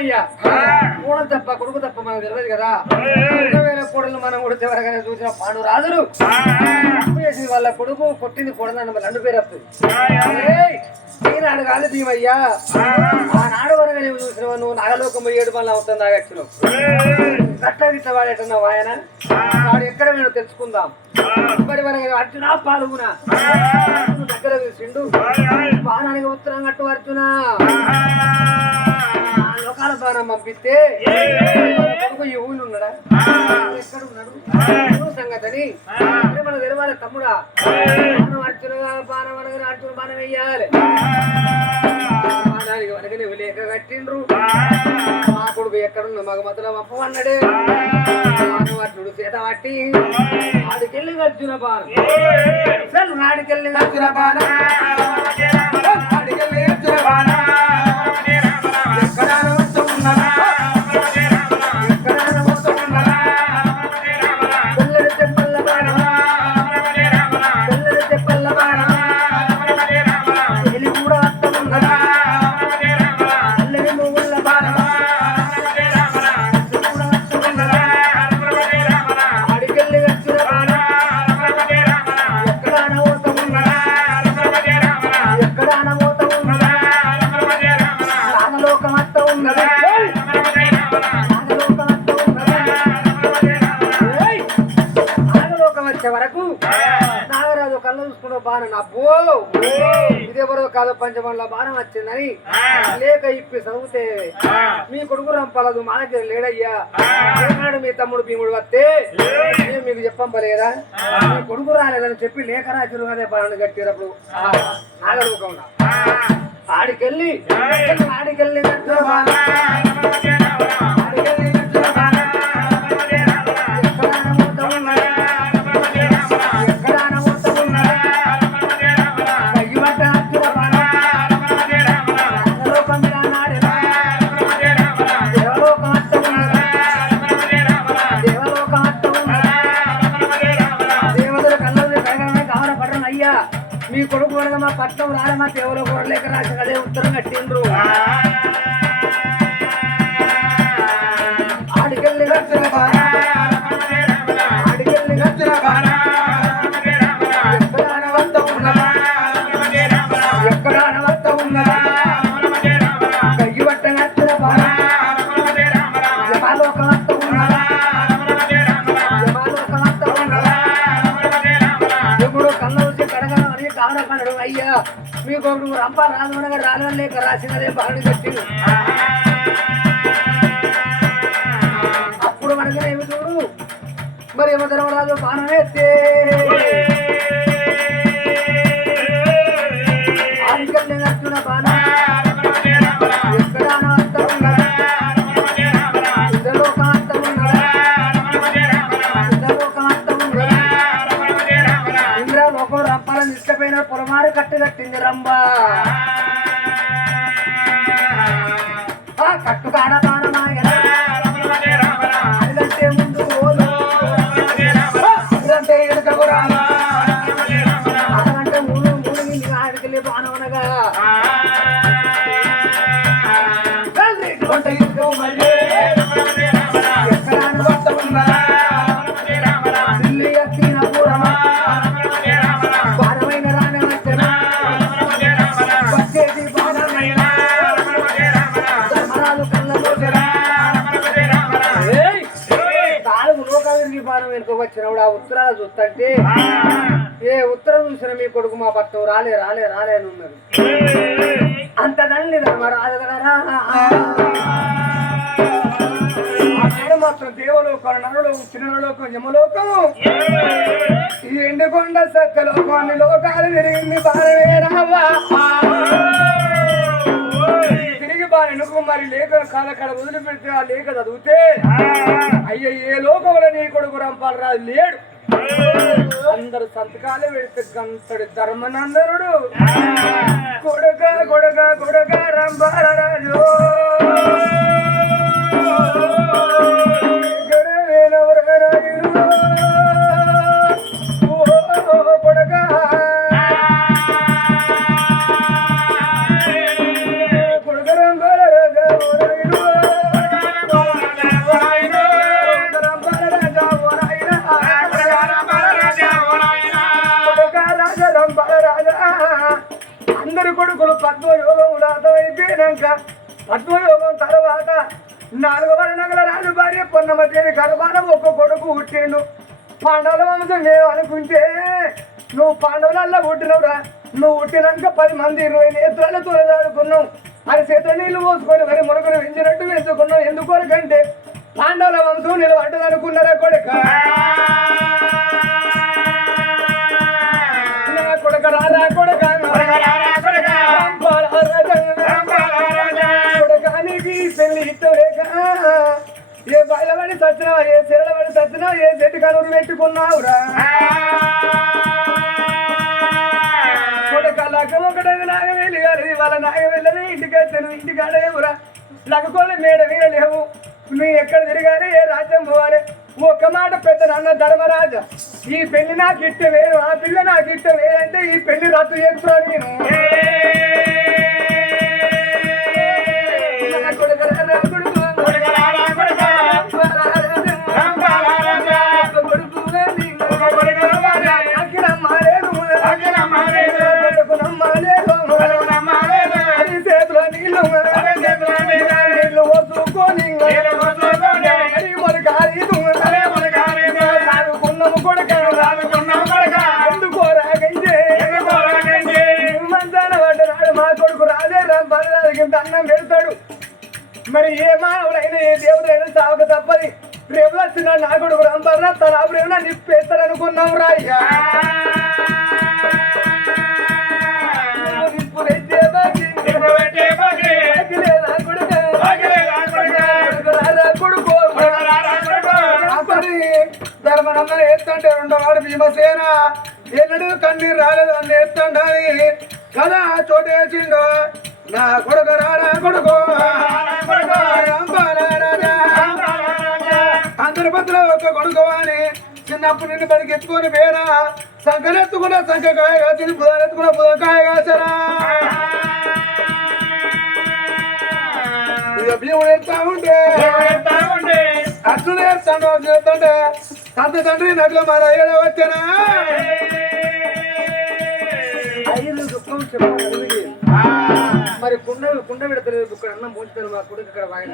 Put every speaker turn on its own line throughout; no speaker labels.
అయ్యా. కూడలు తప్ప కొడుకు తప్ప మనకు తెలియదు కదా. వేరే కూడలు మనం కొడితే ఎవరికైనా చూసిన పాండు రాజులు తప్పు చేసింది వాళ్ళ కొడుకు కొట్టింది కూడదని రెండు పేరు ఏయ్, ఈనాడు కాదు భీమయ్యా. ఆనాడు వరకు నువ్వు చూసినావు నువ్వు నాగలోకం ఏడు మళ్ళీ అవుతుంది నాగచ్చినావు గట్ల గిట్ల వాడేటున్నావు ఆయన వాడు ఎక్కడ మేము తెలుసుకుందాం. ఇప్పటి వరకు అర్జున పాల్గొన? దగ్గర చూసిండు. బాణానికి ఉత్తరం కట్టు అర్జున. లోకాల బాణం పంపిస్తే ఈ ఊళ్ళు ఉన్నాడా? ఎక్కడ ఉన్నాడు? ఊరు సంగతని. అరే మన తెలవాలి తమ్ముడా. బాణం అర్జున బాణం అనగానే అర్జున బాణం వెయ్యాలి బాణానికి వనకనే లేక కట్టిండ్రు. మా కొడుకు ఎక్కడున్న మగ మతలో పంపమన్నాడే అర్జునుడు చేత పట్టి. ఆడికెళ్ళి అర్జున బాణం నాడికెళ్ళి అర్జున బాణం ఆడికెళ్ళి అర్జున బాణం మొత్తం పంచమంలో బాణం వచ్చిందని లేక ఇప్పి చదివితే మీ కొడుకు రంపలదు మా దగ్గర లేడయ్యా ఏనాడు మీ తమ్ముడు భీముడు వస్తే మేము మీకు చెప్పంపలేదా? మీ కొడుకు రాలేదని చెప్పి లేఖ రాజులు అనే బాణం కట్టినప్పుడు నాగలోకంలో ఆడికెళ్ళి ఆడికెళ్ళి కొడుకు మా పట్నం రాలే మా దేవులో కూడలేక రాసి అదే ఉత్తరం కట్టిండ్రు. ఆడికెళ్ళి ఒకడు రంప రాజమనగా రాలని లేక రాసినదే బాణి కట్టి అప్పుడు మనకి ఏమి చూడు మరి ఏమో ధర్మరాజు బాణం ఎత్తే. ఆదికల్లి నచ్చిన బాణం. కట్టింది రంబ ఆ కట్టు కాడ బాణమాయన అదిగంటే ముందు ఓలు. అదిగంటే ఎడకకు రామా. అదనంటే మూడు మూడు నీళ్ళు ఆడికెళ్ళి బాణమనగా ఎక్కడ అనుభవం ఉన్నదా ఢిల్లీ ఎక్కిన పూరమా ఆ ఉత్తరాలు చూస్తుంటే ఏ ఉత్తరం చూసిన మీ కొడుకు మా పట్టం రాలే రాలే రాలే అని ఉన్నది. అంత దండి ధర్మరాజు మాత్రం దేవలోకం నరలోకం చిన్నలోకం యమలోకము ఈ ఎండుకొండ సత్యలోకం లోకాలు తిరిగింది బాలవే రావా తిరిగి ఎనుకు మరి లేఖ కాలక్కడ వదిలిపెడితే ఆ లేఖ చదివితే? అయ్యో ఏ లోకంలో నీ కొడుకు రంపాలరాజు లేడు. అందరు సంతకాలే పెడితే గంతడు ధర్మనందరుడు కొడుక కొడక కొడక రంపాల రాజు పద్మయోగం రాతమైపోయినాక పద్మయోగం తర్వాత నాలుగవ నగల రాజు భార్య పొన్నమదేవి గర్భానం ఒక కొడుకు పుట్టిండు. పాండవుల వంశం నేను అనుకుంటే నువ్వు పాండవులల్లో పుట్టినవురా. నువ్వు పుట్టినాక పది మంది ఇరవై నేత్రాలు తొలదాడుకున్నావు అది చేతుల నీళ్ళు పోసుకొని మరి మునగను పెంచినట్టు పెంచుకున్నావు ఎందుకోరకంటే పాండవుల వంశం నిలబడ్డదనుకున్నారా కొడుక? ఏ బయలబడి చచ్చినావు ఏ చెరలబడి చచ్చినావు ఏ చెట్టు కనులు పెట్టుకున్నావురా లగ్గం ఒకటైన నాగవేలి గారు వాళ్ళ నాగవేళ్ళని ఇంటికి వచ్చాను ఇంటికి అడేవురా లగ్గకోళ్ళు మేడ మీద లేవు నువ్వు ఎక్కడ తిరిగారు ఏ రాజ్యం పోవాలి ఒక్క మాట పెద్ద నాన్న ధర్మరాజ ఈ పెళ్ళి నాకు ఇట్ట వేరు ఆ పిల్ల నాకు ఇట్ట అంటే ఈ పెళ్ళి రద్దు చేస్తాను నేను. అన్నం పెడతాడు మరి ఏ మానవుడైనా ఏ దేవుడైనా సాగ తప్పది రేపు వచ్చిన నా కొడుకు రంపర్రా తన ప్రేమ నిప్పేస్తాడు అనుకున్నాం రాయ్యా ఎన్నడూ కన్నీరు రాలేదు అని ఎత్తండని కదా చోటేసిండు నా కొడుకు రారా కొడుకు. అందరి మధ్యలో ఒక కొడుకు అని చిన్నప్పుడు నిన్ను బడికి ఎత్తుకొని పోయినా. సంకనెత్తుకున్న సంకకాయగా తిని బుధనెత్తుకున్న బుధకాయగా సరా. ఇక భీముడు ఎత్తా ఉంటే అర్జునుడు ఏడుస్తాడు చేస్తుంటే తంత తండ్రి నగలు మన ఏడ వచ్చానా ఐదు దుఃఖం చెప్పాలి మరి కుండ కుండ పెడతలేదు ఇక్కడ అన్నం పోంచుతాను మా కొడుకు ఇక్కడ వాయన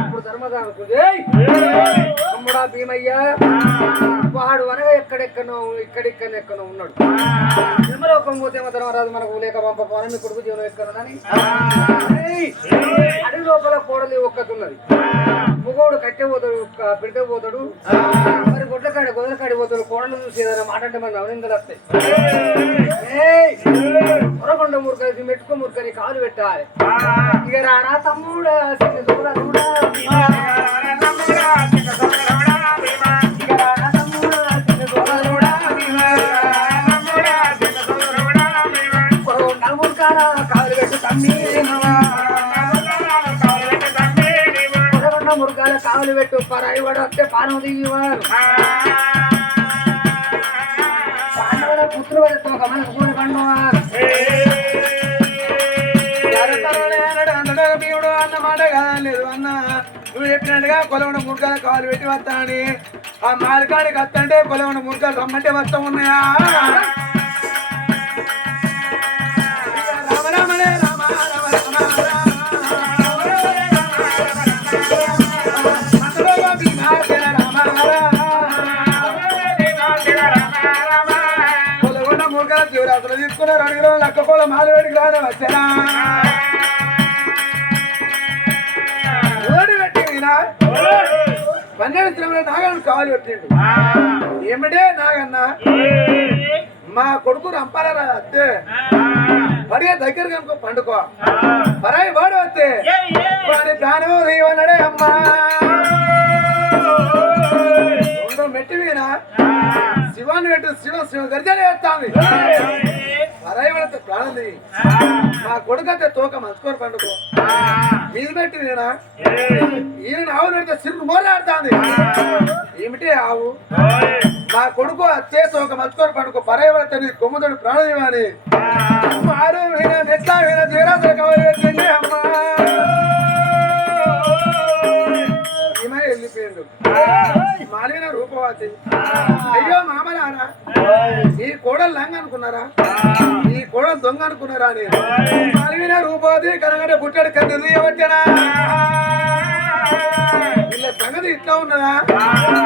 ఇప్పుడు ధర్మదానం తమ్ముడా భీమయ్య. వాడు అనగా ఎక్కడెక్కనో ఇక్కడెక్కడెక్కడో ఉన్నాడు. నిర్మలోకం పోతే ధర్మరాజు మనకు లేక పంపపోవడం మీ కొడుకు జీవనం ఎక్కనని అడవి లోపల కోడలి ఒక్కతున్నది. మొగోడు కట్టె పోతాడు పెడితే పోతాడు మరి గుడ్ల కాడి కాడి పోతాడు కోడలు చూసి ఏదైనా మాట మన వస్తాయి పొరగొండ పొరకొండ మురకలి మెట్టుకో మురకని కాలు పెట్టాలి. ఇక రాడా తమ్ముడా చిన్న దూర పొరకొండ మురకాల కాలు పెట్టు తమ్మి పొరకొండ కాలు పెట్టు పరాయి వాడు వస్తే పానం దిగివారు పాండవుల పుత్రుడు ఒక మన కూడి పండువారు భీముడు అన్న మాట కాలేదు అన్న నువ్వు చెప్పినట్టుగా కొలవన మురకాలు కాలు పెట్టి వస్తానని ఆ మాలికాడికి వస్తంటే కొలవన మురుగాలు రమ్మంటే వస్తా ఉన్నాయా? శివరాత్రులు తీసుకున్నారు అడుగులో లక్క కోల మాలవేడికి రాని వచ్చానా ఓడి పెట్టి పన్నెండు శ్రమల నాగను కావాలి పెట్టిండు ఏమిటే నాగన్న మా కొడుకు రంపారా అత్తే. పడిగే దగ్గర కనుకో పండుకో. పరాయి వాడు వస్తే వాడి అమ్మా. మెట్టి మీద శివాన్ని పెట్టు శివ శివ గర్జన చేస్తాంది. పరాయి వాడితే ప్రాణం కొడుకు అయితే తోక మంచుకొని పండుకో. మీద పెట్టి నేనా ఈయన ఆవు పెడితే సిరుకు మోరాడుతాంది ఏమిటి ఆవు? మా కొడుకు అత్తే తోక మంచుకొని పండుకో. పరాయి పడితే నీ కొమ్ముదోడు ప్రాణం ఇవ్వాలి. ఆరు వీణ నెట్ల వీణ జీరాసులు కవర్ పెట్టండి అమ్మా ఈమె వెళ్ళిపోయిండు మాలిన రూపవతి అయ్యో మామలారా ఈ
కోడలు లంగ అనుకున్నారా ఈ కోడలు దొంగ అనుకున్నారా అని అలివిన రూపోది కనగడ పుట్టాడు కన్ను వచ్చానా వీళ్ళ సంగతి ఇట్లా ఉన్నదా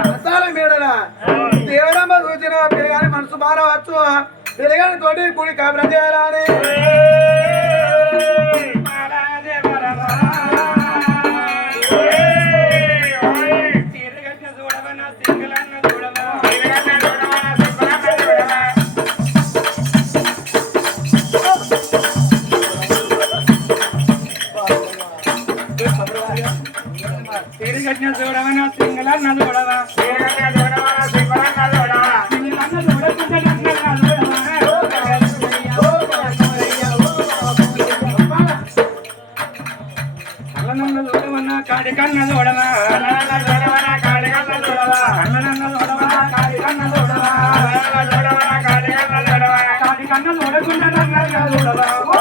మసాల మేడలా దేవరమ్మ చూసిన పిల్లగాని మనసు మారవచ్చు తిరగని తోటి కూడి కాపురం చేయాలా అని
తిరిగట్టిన చూడవనా సింగలన్న చూడవా? కన్న చూడవా కళ్ళనన్న చూడవా చూడవా? కన్న చూడకుండా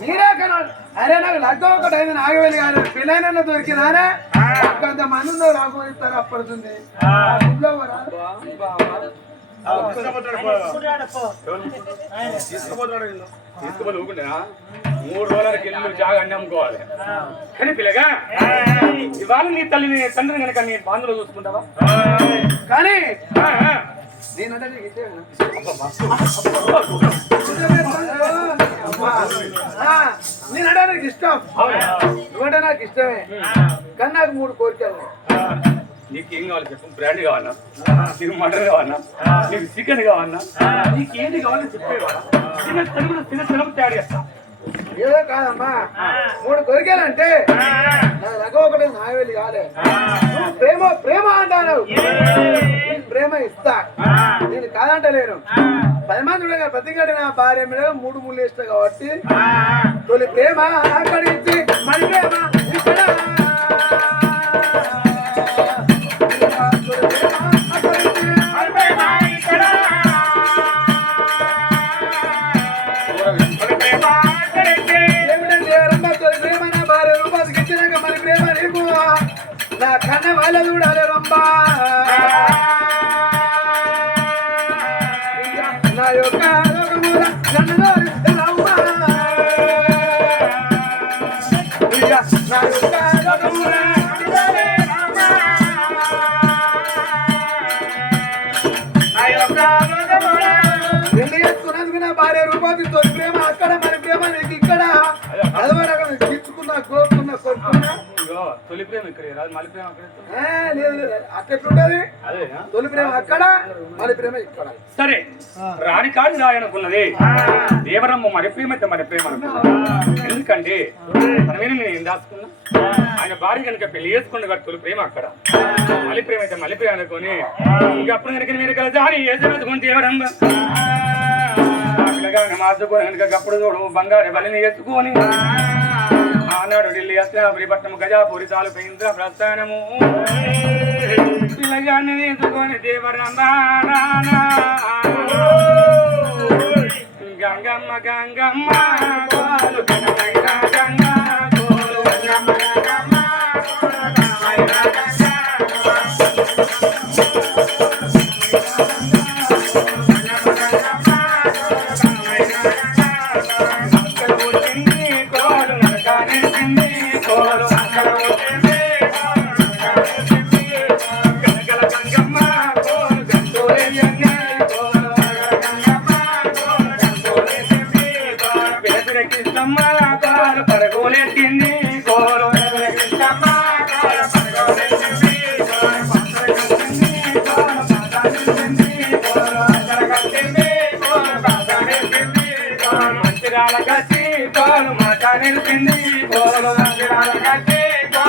మీరే కదా. అరే నాకు లగ్గం ఒకటి అయింది నాగవేలి గారు. పిల్లైన దొరికినారే కొంత మంది అప్పడుతుంది
తీసుకుపోతే ఊరుకుంటేనా? మూడు రోజులకి ఇల్లు జాగా అన్ని అమ్ముకోవాలి కానీ పిల్లగా ఇవాళ నీ తల్లిని తండ్రిని కనుక నీ బాంధులో చూసుకుంటావా?
కానీ. నేనంటే నీకు? ఆ, నేనంటే నాకు ఇష్టం. నువ్వంటే నాకు ఇష్టమే కానీ నాకు మూడు కోరికలు.
నీకు ఏం కావాలి చెప్పు? బ్రాండ్ కావాలన్నా నీకు మటన్ కావాలన్నా నీకు చికెన్ కావాలన్నా నీకు ఏంటి కావాలని చెప్పేవాళ్ళ చిన్న తెలుగులో చిన్న తెలుగు తయారు చేస్తా.
ఏదో కాదమ్మా. మూడు కోరికలంటే నా లగ్గం ఒకటి నాయవెళ్ళి కాలే. నువ్వు ప్రేమ ప్రేమ అంటాను ప్రేమ ఇస్తా. నేను కాదంటలేను. పది మంది ఉండగా ప్రతి గంట నా భార్య మీద మూడు ముళ్ళు ఇస్తా కాబట్టి తొలి ప్రేమ అక్కడి నుంచి మరి ప్రేమ. ఇక్కడ చూడాలి రమ్మా ప్రేమ ఇక్కడ
రాదు? మళ్ళీ ప్రేమ అక్కడ
తొలి ప్రేమ అక్కడ మళ్ళీ ప్రేమ ఇక్కడ.
సరే. రాని కాడి రాయనుకున్నది దేవరమ్మ మరి ప్రేమ అయితే మరి ప్రేమ ఎందుకంటే నేను ఏం దాచుకున్నా? ఆయన భార్య కనుక పెళ్ళి చేసుకున్న కాబట్టి తొలి ప్రేమ అక్కడ. మళ్ళీ ప్రేమ అయితే మళ్ళీ ప్రేమ అనుకొని ఇంక అప్పుడు కనుక మీరు కదా జారి వేసుకొని దేవరమ్మ? మార్చుకొని కనుక అప్పుడు చూడు బంగారు బలిని ఎత్తుకొని ఆనాడు ఢిల్లీ అస్త అస్లాపురిపట్నం గజాపూరి తాలూకు ఇంద్ర ప్రస్థానము. పిల్లగాన్ని తీసుకొని దేవరమ్మ గంగమ్మ గంగమ్మ గోలు గంగమ్మ గంగమ్మ గోలు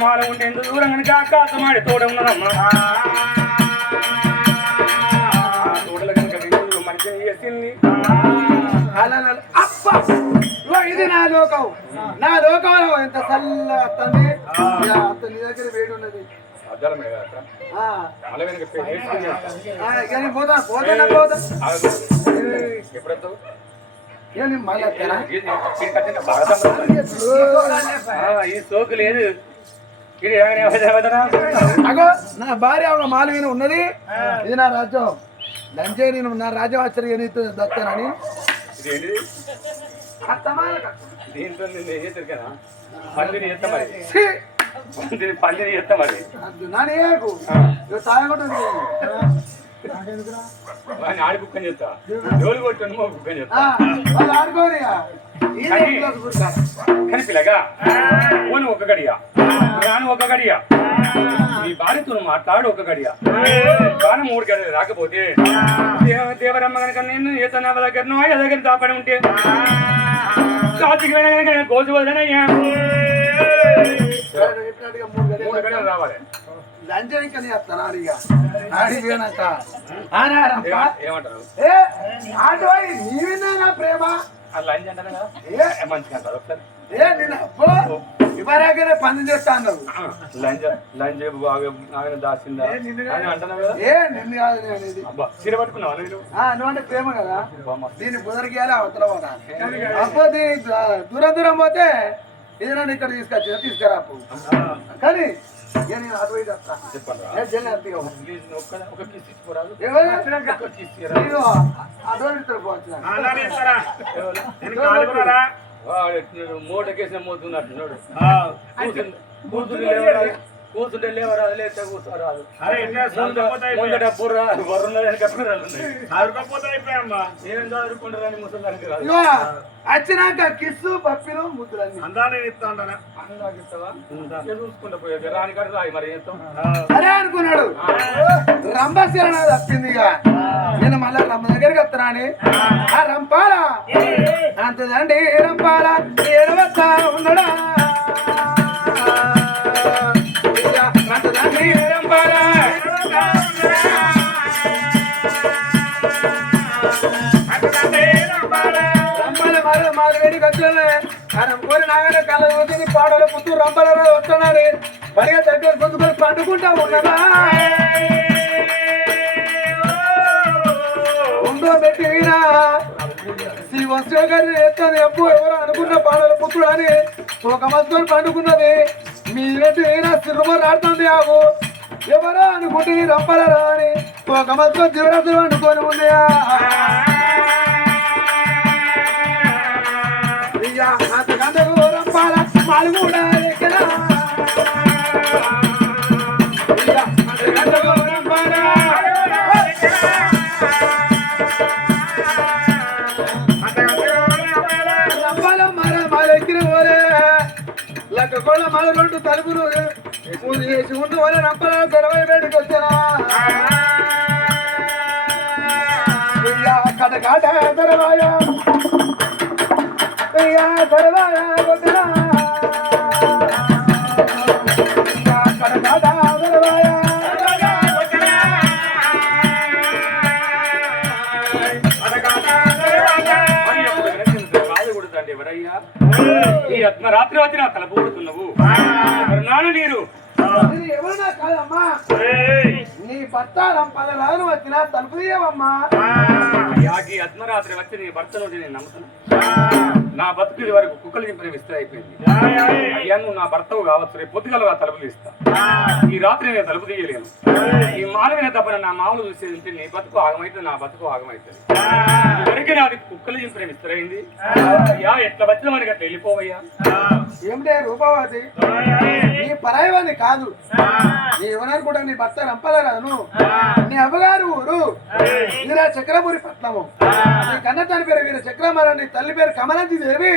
మాల ఉంటే ఎంత దూరం కనుక ఆకాశమాడి తోడ ఉన్నదమ్మా. తోడల కనుక
అలలల. అబ్బా! ఇగో ఇది నా లోకం. నా లోకంలో ఎంత చల్ల ఇక అంత నీ దగ్గర వేడి ఉన్నది. పోతా పోతా పోతా.
ఆ, ఈ సోకు లేదు.
అగో నా భార్య ఒక మాల మీద ఉన్నది. ఇది నా రాజ్యం. లంచే నేను నా రాజ్యం ఆశ్చర్య నీతో
దీంతో నేను ఏం చేస్తారు కదా? పందిరి చేస్తా మరి.
ఛీ!
పందిరి పందిరి చేస్తా మరి.
అద్దు, నా నీకు.
ఆ.
ఇగో తాగొట్టు
వాడిని ఆడి కుక్కని చెప్తా. జోలు కొట్టు మా కుక్కని చెప్తా.
వాళ్ళు ఆడుకోరు ఇక. ఈయన
కానీ-
ఇంట్లో కూర్చోరు.
కానీ పిల్లగా ఓని ఒక గడియ. రాను ఒక గడియ. నీ భార్యతో మాట్లాడు ఒక గడియ. కానీ మూడు గడియ రాకపోతే దేవ- దేవరమ్మ కనుక నేను ఏ తన దగ్గర ఏ దగ్గర దాపడి ఉంటే వెళ్ళిన కనుక గోజు
చెప్పినట్టుగా మూడు గడియలు
రావాలి. ఏమంటారు?
ఏ ఆటో నీ విన్నా నా ప్రేమ?
మంచిగా
ఇవరాకనే పని చేస్తా అన్నావు
లంచ్ లంచ్ బాగా ఆయన దాచిందా అని అంటున్నావు కదా
ఏ నిన్ను కాదు నేను అనేది
అబ్బా చీర పట్టుకున్నావా నేను
ఆ, నువ్వంటే ప్రేమ కదా. దీన్ని బుదరికేయాలి అవతల అబ్బో దీని దూరం దూరం పోతే ఇది నన్ను ఇక్కడ తీసుకొచ్చి తీసుకురా కానీ ఇక
మూటకేసిన మోతున్నట్టున్నాడు కూర్చుంటే కూర్చుంటే లేవరాదు లేస్తే కూర్చోరాదు. ముందట బుర్ర బుర్రలు ఉన్నాయి. ఏం చదువుకుంటారని ముసలానికి రాదు.
ఇగో వచ్చినాక కిస్సు పప్పిలు ముద్దులన్నీ.
అన్నాకి ఇస్తావా? ఇక చూసుకుంటా పోయేది రాని కాడ రాయి మరి ఎంతో
సరే అనుకున్నాడు. రంభశరణ తప్పింది ఇక. నేను మళ్ళా రమ్మ దగ్గరికి వస్తున్నా అని. ఆ రంపాల. అంతదండి రంపాల. ఏడవస్తా ఉన్నాడా? అంతదండి కోరి నాగనే కళ్ళ ఊదిని పాడలు పుత్తూరు రంపాల వస్తున్నాడు దగ్గర పండుకుంటా ఉన్నదా? ఉందో పెట్టి వీరా శ్రీ వస్తువు గారిని ఎత్తాను ఎప్పుడు ఎవరు అనుకున్న పాడలు పుత్రుడు అని ఒక మస్తుని పండుకున్నది. మీరెట్టి వీరా సిరుమరు ఆడుతుంది ఆగు. ఎవరో అనుకుంటే రంపలరా అని ఒక మస్తు జీవరాత్రి అనుకొని ఉన్నాయా ఇయ్యా, అంతకంతకు రంపాల మాలు కూడా ఎక్కడా ఇయ్యా, అంతకంతకు రంపాల రంపాల మర మాలెక్కిన ఓరే లక్క కోళ్ళ రెండు తలుపులు. పూజ చేసి ఉండు ఓరే రంపాల తెరవై వేడికి వచ్చారా ఇయ్యా, కట తెరవాయా అయ్యా దర్వాజా నీ పదలాను రంపదలాను వచ్చిన తలుపు తీయవమ్మా
యాకి అర్ధరాత్రి వచ్చి నీ భర్త నుండి నేను నమ్ముతున్నాను నా బతుకుడి వరకు కుక్కలు చింపిన విస్తరి అయిపోయింది. అయ్యా నువ్వు నా భర్తవు కావచ్చు రేపు పొద్దుగలగా తలుపులు ఇస్తా ఈ రాత్రి నేను తలుపు తీయలేను. ఈ మానవిన తప్పన నా మామూలు చూసేది ఉంటే నీ బతుకు ఆగమైతే నా బతుకు ఆగమైతుంది. ఎవరికి నాది కుక్కలు చింపిన విస్తరైంది అయ్యా ఎట్లా వచ్చిన మనకి అట్లా వెళ్ళిపోవయ్యా?
ఏమిటే రూపవతి? నీ పరాయవాన్ని కాదు. నీ ఏమనుకుంటా నీ భర్త రంపలరాను. నీ అవ్వగారు ఊరు. వీరా చక్రపురి పట్నము. నీ కన్న తన పేరు వీర చక్రమర నీ తల్లి పేరు కమలంతి దేవి.